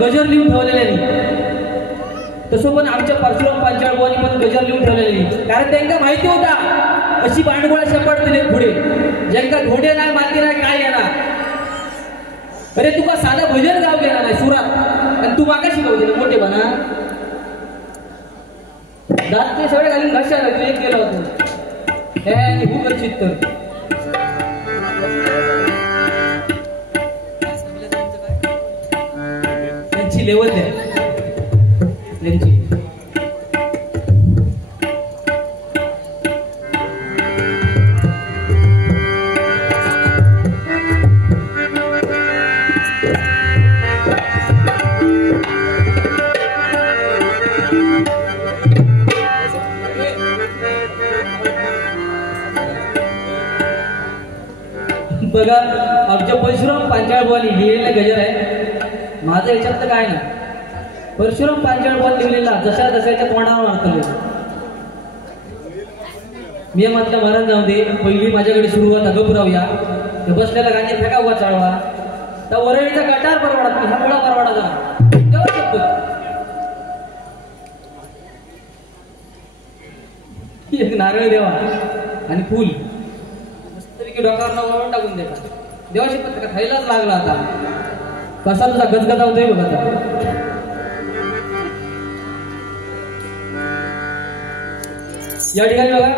गजर लिहून ठेवलेले नाही. तसं पण आमच्या परशुराम पांचाळ बुवानी पण गजर लिहून ठेवलेले नाही. कारण त्यांना माहिती होता अशी भांडगोळा शपथ दिले पुढे ज्यांका घोडे नाही माती नाही काय येणार. अरे तुका साधा भजन गाव गेला नाही सुरात आणि तू मागा शिकवते मोठे बना दात ते सगळे घालून घशाला तू एक गेला होतो हे खूप चित्त त्यांची लेवल द्या त्यांची बघा आमच्या परशुराम पांचाळ बुवानी लिहिलेला गजर आहे. माझं याच्यात तर काय नाही परशुराम पांचाळ बुवानी लिहिलेला जशा जशाच्या तोंडावर वाटतले. मी म्हटलं महाराज जाऊ दे पहिली माझ्याकडे सुरुवात अगपुरावया ते बसलेला गाणी फेका उभा चाळवा त्या वरळीचा गटार परवडा ह्या मुळा परवडा जरा एक नारळ देवा आणि फुल डोक्यावर वळून टाकून देतात. देवाची पत्रिका खायलाच लागला आता कसा तुझा गजगजा होतोय बघा. या ठिकाणी बघा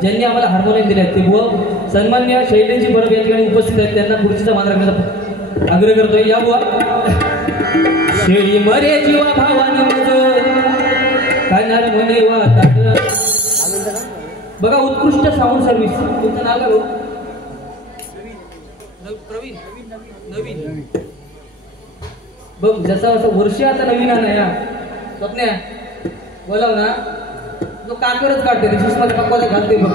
ज्यांनी आम्हाला हार्मोनियम दिले ते बुवा सन्मान्य शैलेंद्रजी परब या ठिकाणी उपस्थित आहेत. त्यांना खुर्चीचा मान राखण्याचा आग्रह करतोय. या बुवा शेळी मरे जीवा भावानी कानार म्हणे वा बघा उत्कृष्ट साऊंड सर्व्हिस तुमचं नाव काय? प्रवीण नवीन बघ जसा असं वर्ष आता नवीन आहे या स्वप्न्या बोलाव ना तो काकरच काढते रिसिस मध्ये पक्वाचा घालते बघ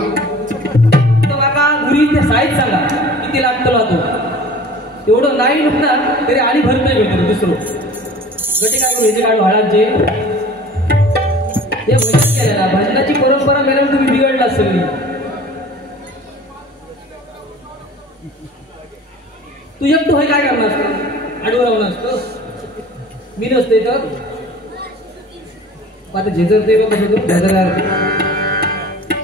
तो काका घरी ते साईज सांगा किती लागतो तो एवढं नाही ना तरी आणि भरत नाही भेटतो दुसरं गटे काय ह्याचे काढू हळांचे हे भजन केलेला भजनाची परंपरा मॅडम तुम्ही बिघडला सगळी. तू एकटो होय काय करणार असतो आडू राहून असतो मी नसते तर आता झेजर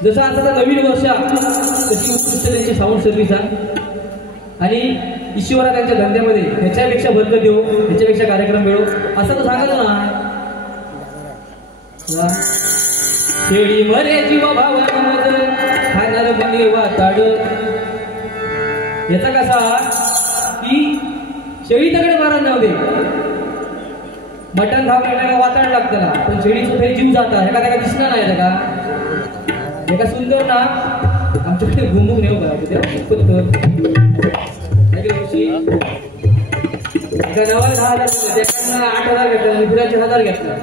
जसं आता नवीन वर्ष तशी उत्कृष्ट त्यांची साऊंड सर्व्हिस आणि ईश्वरा त्यांच्या धंद्यामध्ये ह्याच्यापेक्षा बदल देऊ ह्याच्यापेक्षा कार्यक्रम मिळू असं तर सांगायचं ना. शेळी मरे जीवा भावानं खाणार बने वाताड याचा कसा की शेळी दगड मारून जाऊ दे मटण खाऊ खायला वाताड लागतं ना पण शेळीचं काही जीव जाता ह्या काय दिसणार नाही का एका सुंदर ना आमच्याकडे घुमून नेऊ का एका नवाला 10,000 एकांना 8,000 घेतला आणि पुराचे 1,000 घेतला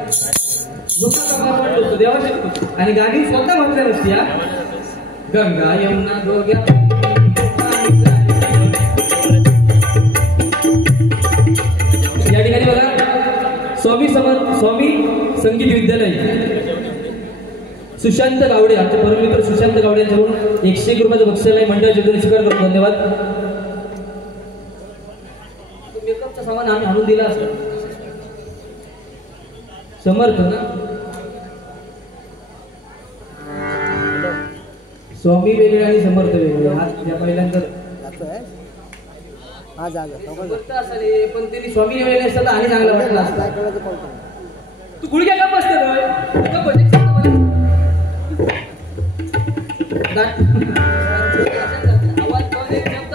देवाचे आणि गाणी स्वतः म्हटल्या नसती या गंगा यमुना दोघ्या या ठिकाणी बघा स्वामी संगीत विद्यालय सुशांत गावडे आमचे परममित्र सुशांत गावडे यांच्याकडून 101 रुपयाचं बक्षीस मंडळ जिथून स्वीकार करतो. धन्यवाद. मेकअपचा सामान आम्ही आणून दिला असतो समर्थ ना स्वामी वेगळे आणि समर्थ वेगळे या पहिल्यांदा पण त्यांनी स्वामी वेगळे असतात आणि चांगलं वाटलं असतं. तू गुडघ्या का बसते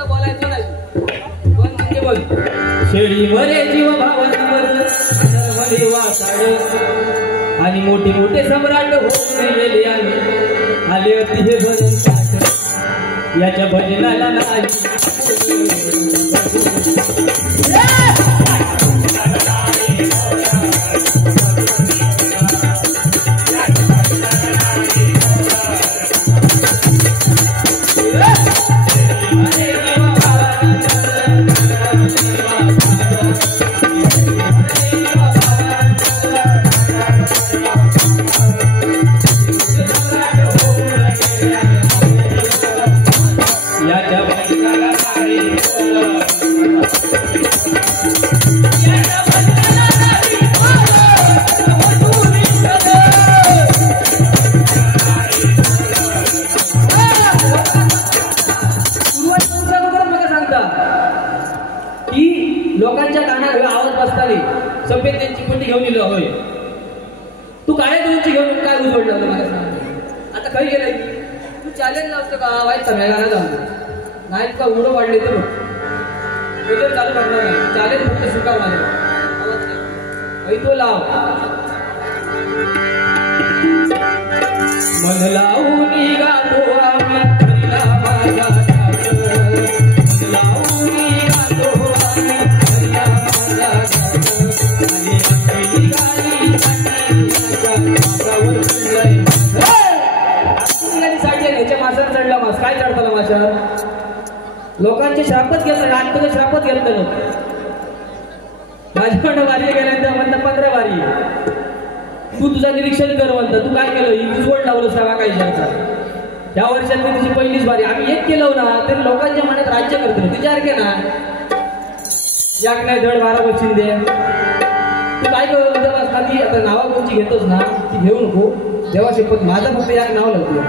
बोलायचो नाही पण म्हणजे बोल शेळी मरे जीव भावांवर आणि मोठे मोठे सम्राट होऊन गेले आम्ही आले अति हे भरून ताट याच्या भजनाला नाही याच्या लोकांच्या कानात आवाज बसताना सफेद त्यांची पट्टी घेऊन येलो होय. तू काळे दोनची घेऊन काय उजवड लावलं मला सांग. आता काही गेलंय तू चॅलेंज लावतो का वाईट सगळ्याला ना जाऊ नाही का उडं वाढले तर चालू करणार नाही. चॅलेंज फक्त स्वीकार माझ्या आवाज तो लाव. मन लावून गातो आम्ही हरिला माझा माशावर चढला मास काय चढताना माशावर लोकांचे श्रापच घेतलं. आत्ता श्रापच घेतलं माझ्याकडं वारी गेल्यानंतर म्हणतात 15 वारी तू तुझा निरीक्षण कर म्हणतात. तू काय केलं उजवड लावलं सगळा काही जगाचा. या वर्षात मी तुझी पहिलीच वारी आम्ही एक केलं ना तरी लोकांच्या मनात राज्य करतो. विचार के ना याक नाही धड 12 बसून दे. तू काय करू खाली आता नावा कोणची घेतोस ना ती घेऊ नको. देवा शपथ माझा फक्त याक नाव लागतो.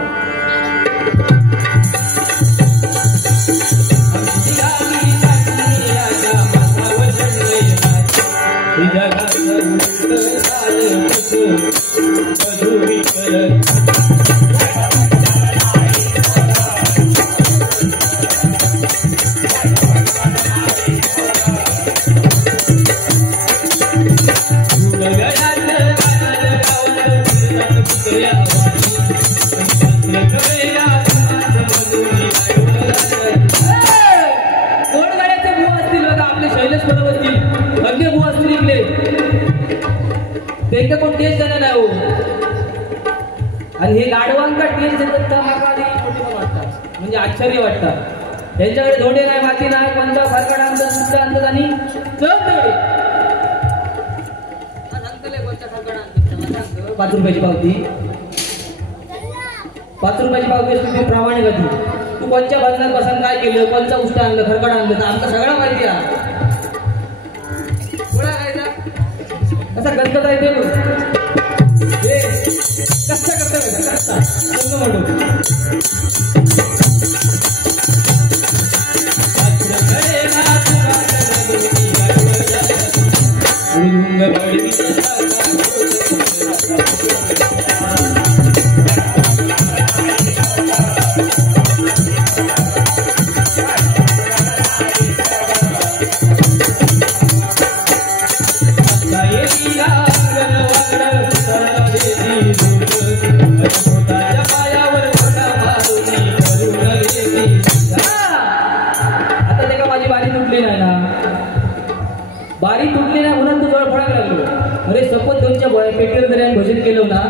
कोण टेस्ट देणार नाही हो. आणि हे लाडवांका टेस्ट देतात का माका वाटतात म्हणजे आश्चर्य वाटतात. त्यांच्याकडे धोंडे नाही माती नाही कोणता फरकाडा आणतात दुसरा आणतात आणि सांगतले कोणता फरकाडा आणतात 5 रुपयाची पावती 5 रुपयाची पावती असते ती प्रमाणे गती. तू कोणत्या बाजारात बसून काय केलं कोणता उष्ट आणलं फरकाडा आणलं तर आमचा सगळा माहिती आहे. थोडा काय कसा गंध जायचे कष्ट करता बारी तुटली नाही म्हणून तू जवळ फळायला लागलो. अरे सपत दोनच्या पेटीवर जरी आम्ही भजन केलं ना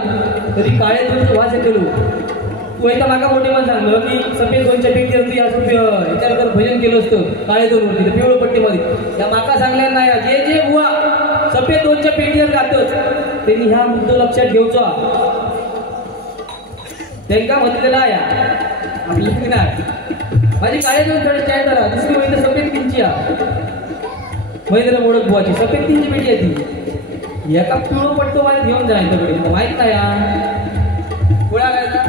तरी काळे दोनचं वास केलो. तू एकदा मागा मोठी पण सांगलं की सफेद दोनच्या पेटीवरती असं याच्यावर भजन केलं असतं काळे दोन वरती पिवळ पट्टीमध्ये या माका सांगल्या नाही. जे जे बुवा सफेद दोनच्या पेटीवर जातात त्यांनी ह्या मुद्दा लक्षात घेऊचा. त्यांना म्हटलेला या आपल्या नाही माझी काळे दोन थोडे चाय करा दुसरी महिने सफेद किंची महिंद्र मोडक बुवाची सफेद तीनची पेटी आहे ती एका पिवळं पट्टो मला घेऊन जायचं कडे माहित नाही या गोळा करायचा.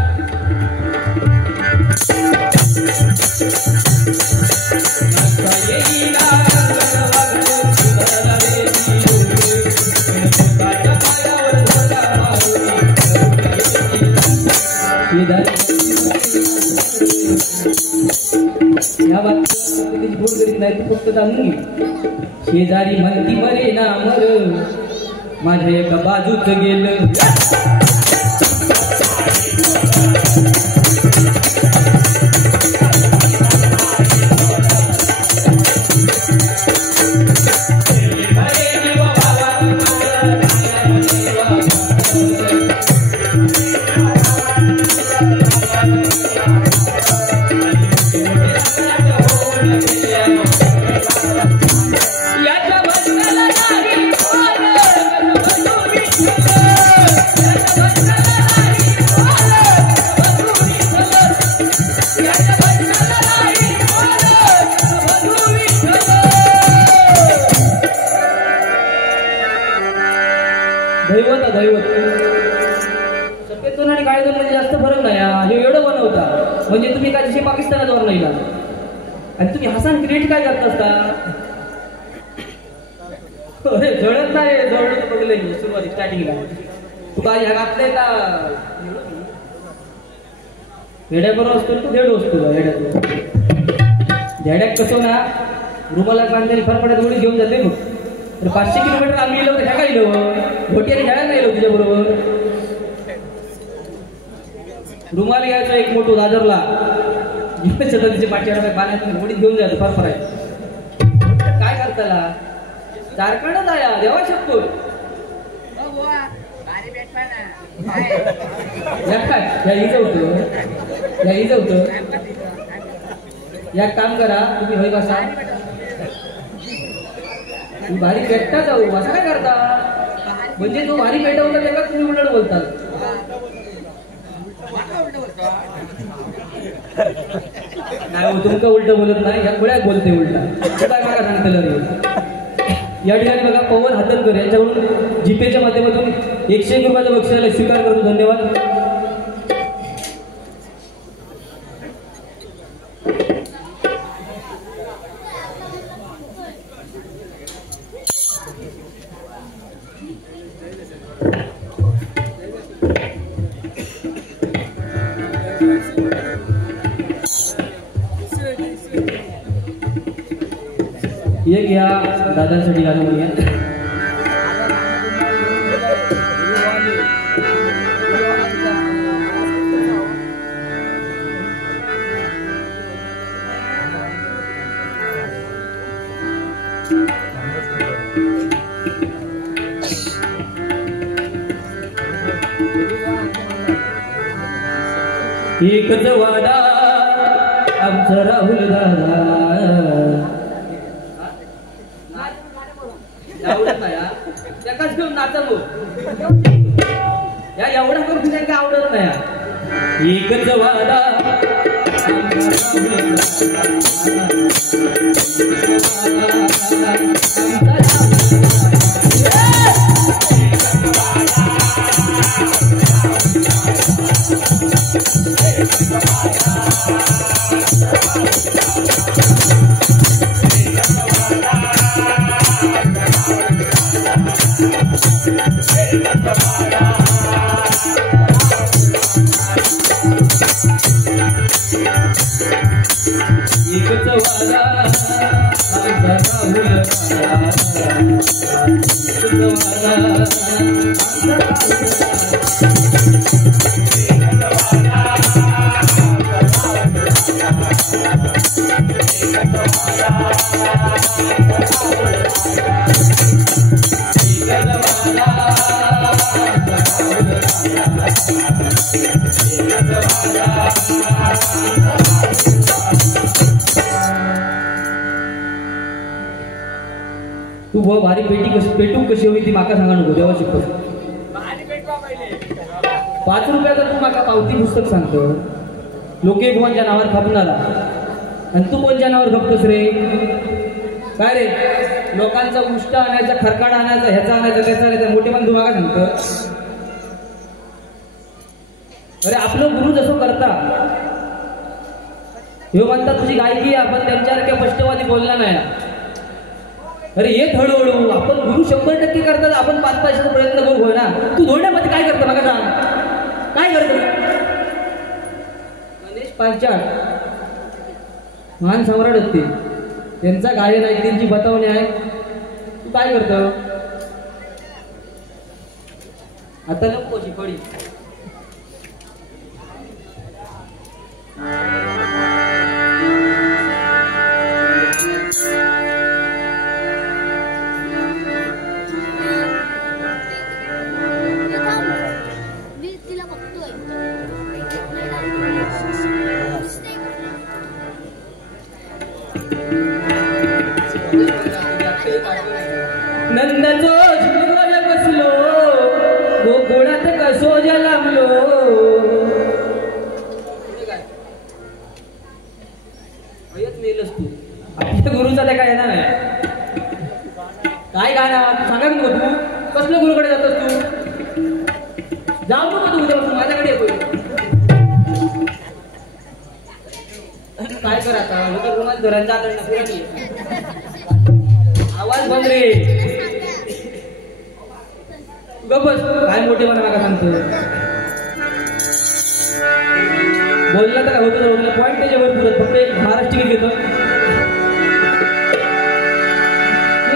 या बात बोल करीत नाही तू फक्त जाणून घे. शेजारी म्हणती मरे ना मर माझ्या एका बाजूच गेलं. सफेद आणि काळे मध्ये जास्त फरक नाही. हे एवढं बनवता म्हणजे तुम्ही काय जसे पाकिस्तानात वर नाही आणि तुम्ही हसन क्रिएट काय करत असता अरे जळत नाही, जळलं तर बघलं सुरुवाती स्टार्टिंगला. तुला ह्या घातलंय का भेड्याबरोबर असतो तो धेड असतो. धेड्यात कसं ना रुमाला बांधलेली फरफड्यात उडी घेऊन जाते मग. तर 500 किलोमीटर आम्ही गेलो तर ह्या काय गेलो घोटीने घ्यायला नाही गेलो तुझ्या बरोबर. रुमाल घ्यायचा एक मोठो दादरला छत्रपतीच्या पाठीवर पाण्यातून उडीत घेऊन जायचं फरफडाय. काय करताला झारखंडच आया देवा शकतो. या काम करा तुम्ही होय बसा भारी पेटता जाऊ असं काय करता. म्हणजे जो भारी पेटवता त्याला तुम्ही उलट बोलतात. नाही हो तुमका उलट बोलत नाही ह्या गोळ्यात बोलते उलटा. काय मला सांगता या ठिकाणी बघा पवन हातनकर यांच्याकडून जीपेच्या माध्यमातून 101 रुपयाचा बक्षिसाला स्वीकार करतो. धन्यवाद. एक या दादांसाठी गाणं म्हणूया. एकच वाडा आमचा राहुल दादा आवडत नाही त्याकाच घेऊन नाचा या एवढा करून त्यांना आवडत नाही. एकच वाडा तू भारी पेटी कशी पेटू कशी होई ती माका सांगा नको देवा शिकतो. 5 रुपयाचा तू माका पावती पुस्तक सांगतो. लोके कोणच्या नावावर खपणारा आणि तू कोणच्या नावावर खपतोस रे. काय रे लोकांचा उष्ट आणायचा खरकाडा आणायचा ह्याचा आणायचा त्याचा आणायचा मोठे पण तू माका सांगतो. अरे आपलं गुरु जसं करता हे म्हणतात तुझी गायकी आपण त्यांच्यासारख्या स्पष्टवादी बोलला नाही. अरे येत हळूहळू आपण गुरु 100% करतात. आपण 5 पैशाचा प्रयत्न करू होय ना. तू धोंड्यामध्ये काय करतो मला सांग काय करतो. गणेश पांचाळ महान सम्राट असते त्यांचा गायन आहे त्यांची बतावणी आहे. तू काय करतो आता नको शिकवडी. नंदचो झुलवाया बसलो गोकुळात कसो जलामलो. नेलस तू आपल्या गुरुचा त्या काय येणार आहे काय गाणं सांगा नको. तू कसल्या गुरुकडे जातोस तू. जाऊ नको तू उद्यापासून माझ्याकडे ये. काय कर आता लोक रुमाल धरण जात आवाज बंद रे. बस काय मोठेपणा मागा सांगतो बोलला तर होतं बोलला पॉईंट त्याच्यावर पुरत फक्त एक महाराष्ट्र गीत घेतो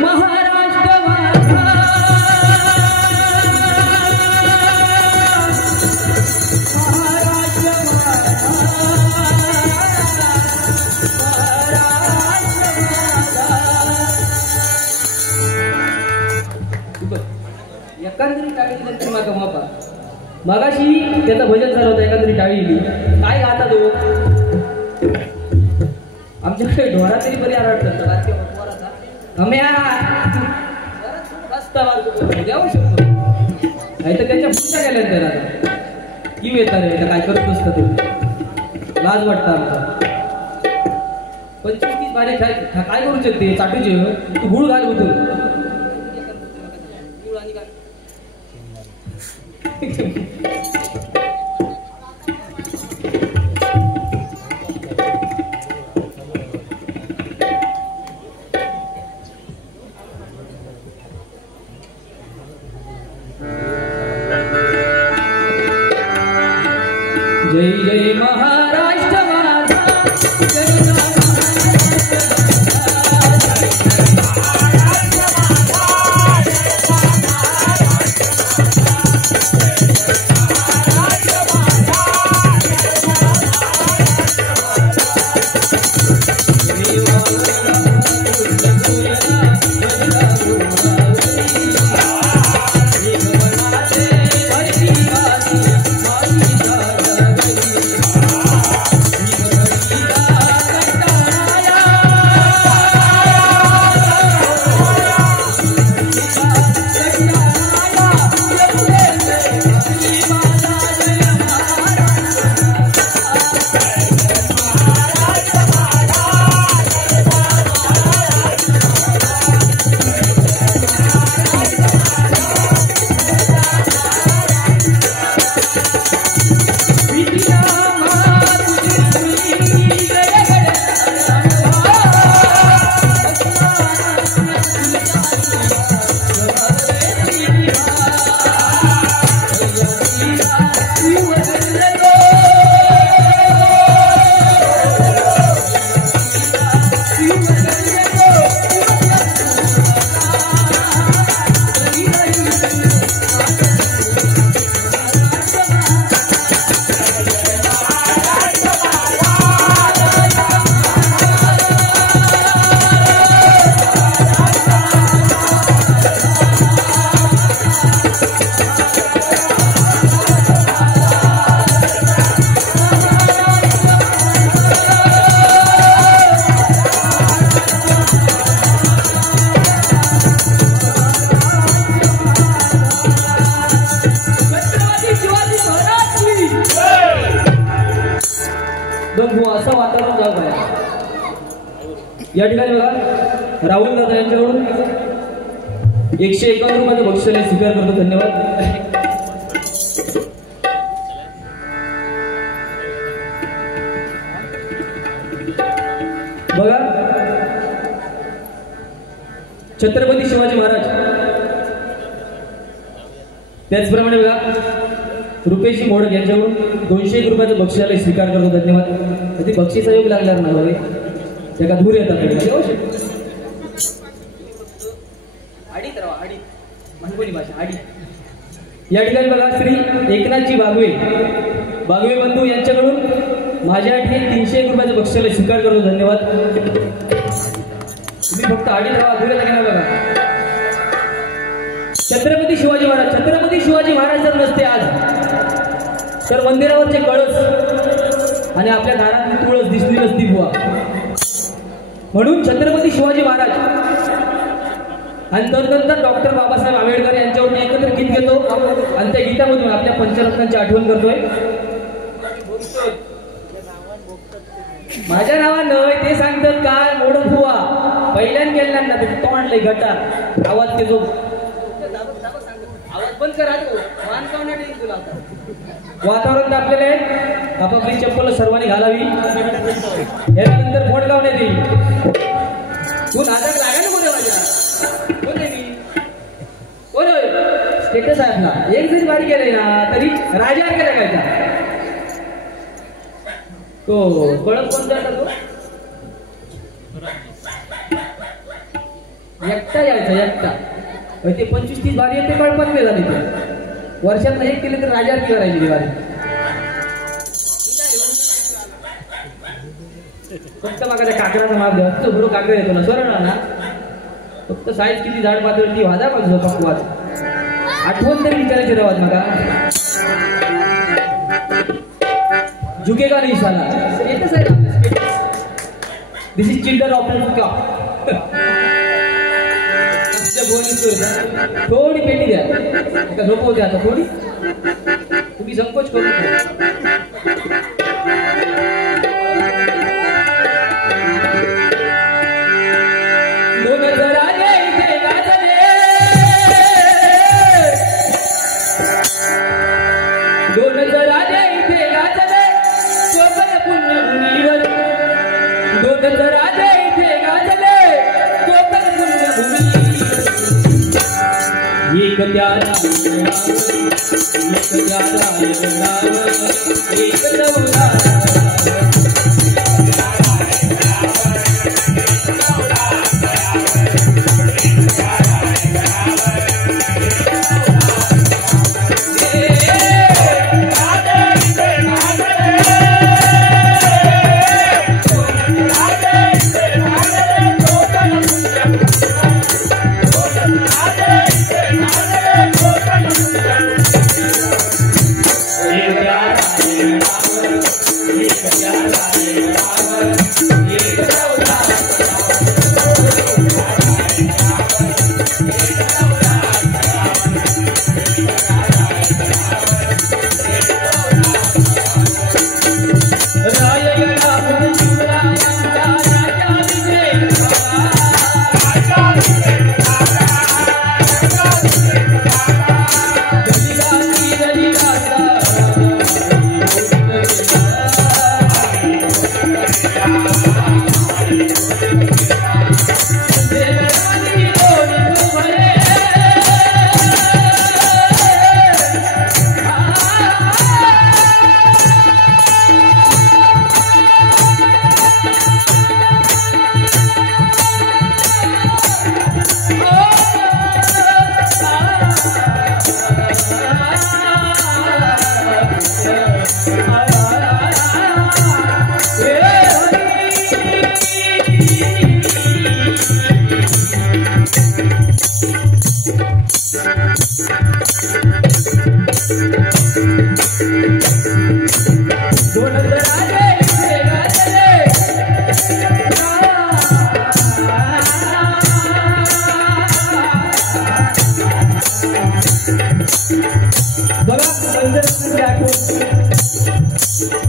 महाराष्ट्र एकांतरी टाळी नंतर मागा मापा मगाशी त्याचं भजन झालं होतं एकांतरी टाळी काय गाता तो आमच्याकडे ढोरा तरी बरी आरडतात नाही तर त्याच्या पुढच्या गेल्या त्याला की येतात रे काय करत नसतं ते लाज वाटतं आमचा 25-30 बारे काय करू शकते चाटूचे तू गुळ घाल होतो गुळ आणि काय जय जय महाराष्ट्र माझा असं वातावरण जाऊ आहे या ठिकाणी बघा राहुल दादा यांच्याकडून 151 रुपयाचे बक्षीस स्वीकार करतो धन्यवाद बघा छत्रपती शिवाजी महाराज त्याचप्रमाणे बघा रुपेशी मोडक यांच्याकडून 201 रुपयाचे बक्षीसाला स्वीकार करतो धन्यवाद ते बक्षीस योग लागणार ना बघे त्या दूर येतात या ठिकाणी बघा श्री एकनाथजी बागवे बंधू यांच्याकडून माझ्या आठवणी 301 रुपयाचे बक्षीसाला स्वीकार करतो धन्यवाद तुम्ही फक्त आडीत राहा दूर येता बघा छत्रपती शिवाजी महाराज जर नसते आज तर मंदिरावरचे कळस आणि आपल्या दारातली तुळस दिसली नसती बुवा म्हणून छत्रपती शिवाजी महाराज आणि नंतर डॉक्टर बाबासाहेब आंबेडकर यांच्यावर एकत्र गीत घेतो आणि त्या गीतामधून आपल्या पंचरत्नांची आठवण करतोय माझ्या नावानं ते सांगतात काय मोड बुवा पहिल्यान केल्यान ना ते तोंडले गटार आवाज ते जो आवाज बंद करा मान कावण्यासाठी तुला वातावरण तापलेलं आहे आपापली चप्पल सर्वांनी घालावी यानंतर फोन लावण्यात येईल तू नाटक लागेल ना कोणी माझ्या कोण आहे मी कोण स्टेटस आहे आपला. एक जरी बारी केलंय ना तरी राजासारखा जगायचा. तो कळप कोणता आहे तो? एकटा यायचा एकटा. ते 25-30 बारी येते कळपात नाही झाली. ते वर्षात एक केले तर राजासारखी करायची ती बारी. फक्त मागा त्या काकडाचा माप द्या. असं बरोबर काकड येतो ना सरळ ना. फक्त साईज किती झाड पातळ ती वाजा पाहिजे पक्वाज. आठवण तरी विचारायची रवाज मागा. झुकेगा नाही साला. स्टेटस आहे ना status. This is children of झुका. थोडी पेटी द्या. एका झोपव द्या. आता थोडी तुम्ही संकोच करू नका.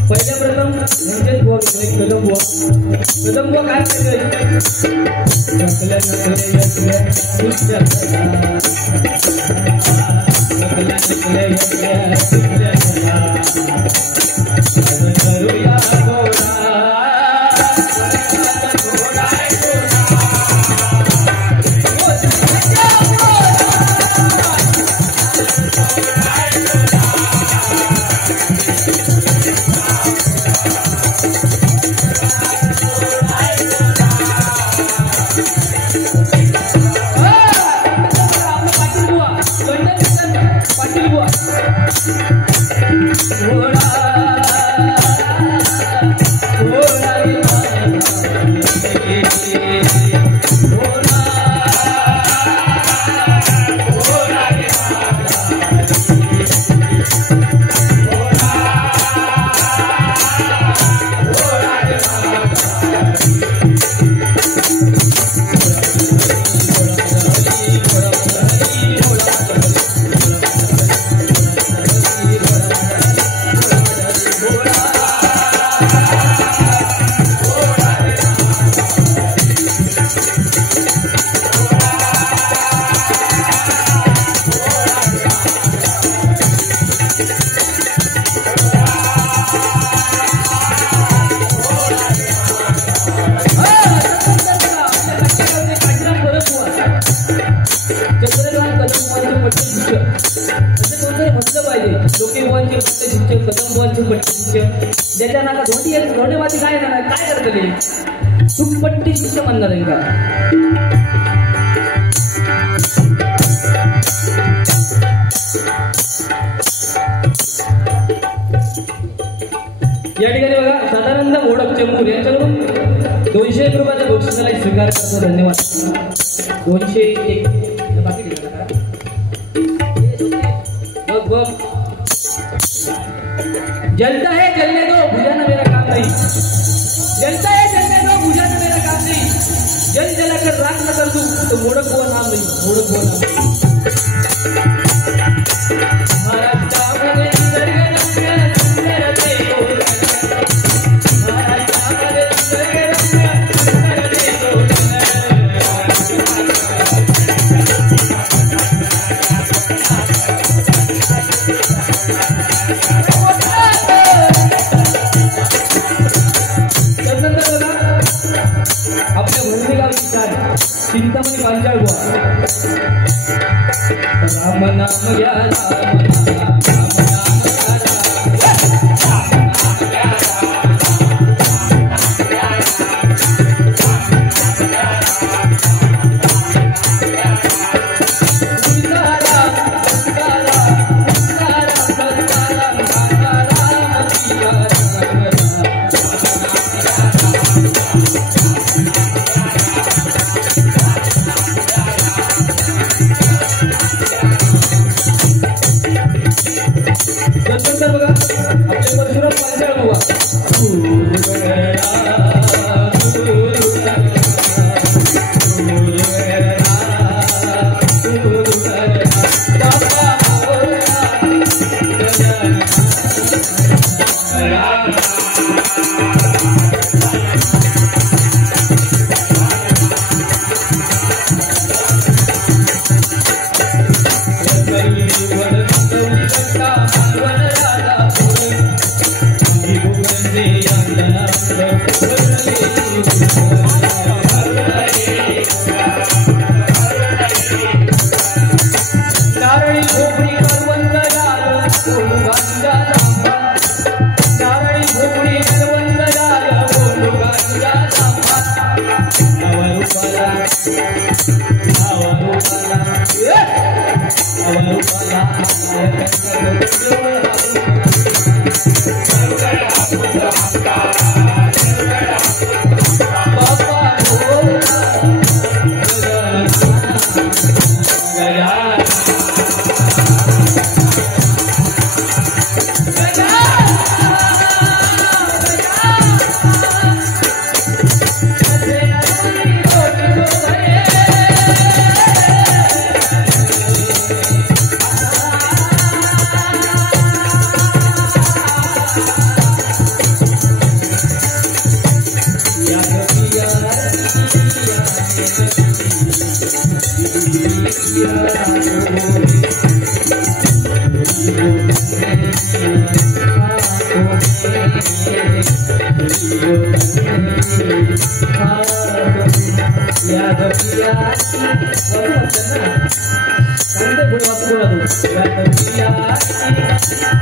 पहिल्या प्रथम कदम बुवा काय नसलं पाहिजे. लोके बुवांचे पट्टे शिक्षक, कदम बुवांचे पट्टे शिक्षक, ज्याच्या नाका धोंडी येत धोंडेवादी काय येणार काय करतले तू पट्टी शिक्षक म्हणणार आहे का? या ठिकाणी बघा सदानंद मोडक चेंबूर यांच्याकडून 201 रुपयाच्या बक्षिसाला स्वीकार करतो. धन्यवाद. 201 बाकी बघ बघ जलता है जलने दो बुझाना मेरा काम नहीं. जलता है जलने दो बुझाना मेरा काम नहीं. जल जलाकर राख न कर दूं तो मोड़क हुआ नाम नहीं. मोड़क हुआ नाम चिंतामणी पांचाळ बुवा. राम नाम घ्या राम नाम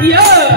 Yeah.